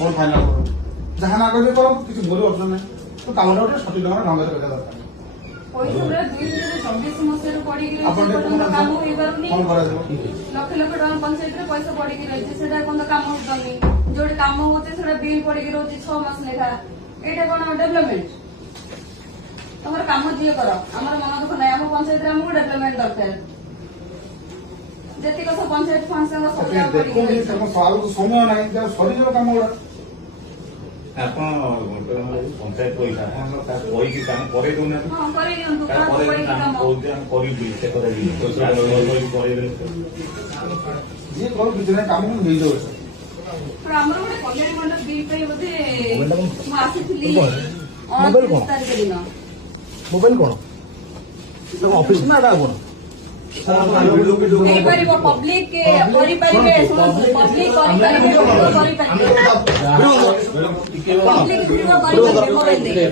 और फाइनल करो जहाँ ना करें करो किसी भूल ऑप्शन नहीं तो कामटा गोटे सठिक ढंग ढंग से करवा दरकार पैसा पूरा 2024 मसीह पड़ी आपण काम हो पारुनी कौन करा लक्ष लक्ष टका पंचायत रे पैसा पड़ी रही सेटा कोन काम होतनी जोडे काम होते सेटा बिल पड़ी रही 6 मास लेखा एटा कोन डेवलपमेंट तमर काम दिए कर हमर मन दुख नै हम पंचायत रे हमको डेवलपमेंट दरकार जति कस पंचायत फंड से सब जगह पड़ी देखो तम सवाल को समय नहीं जब सरी जो काम गुड़ा ଆପଣ ପଞ୍ଚାୟତ ପଇସା ଆପଣ କହିକି କାମ କରେଇ ଦଉନାହାନ୍ତି। हां करे दियंतु କାମ काम କରେଇ पड़ी ଆମେ काम କହୁଛୁ ଆମେ କରିବୁ ସେ କଥା ବି କରେଇଦେଲେ ये करो कितने काम में नहीं जाओ पर हमर गोटे कल्याण मंडप बिल पे बोधे मु आसीथिली मोबाइल कोन? 29 तारिख दिन मोबाइल कौन ऑफिस ना कौन नहीं परिबो पब्लिक के करि परिबे पब्लिक करि परिबे पब्लिक वीडियो करि परिबे मोबाइल दे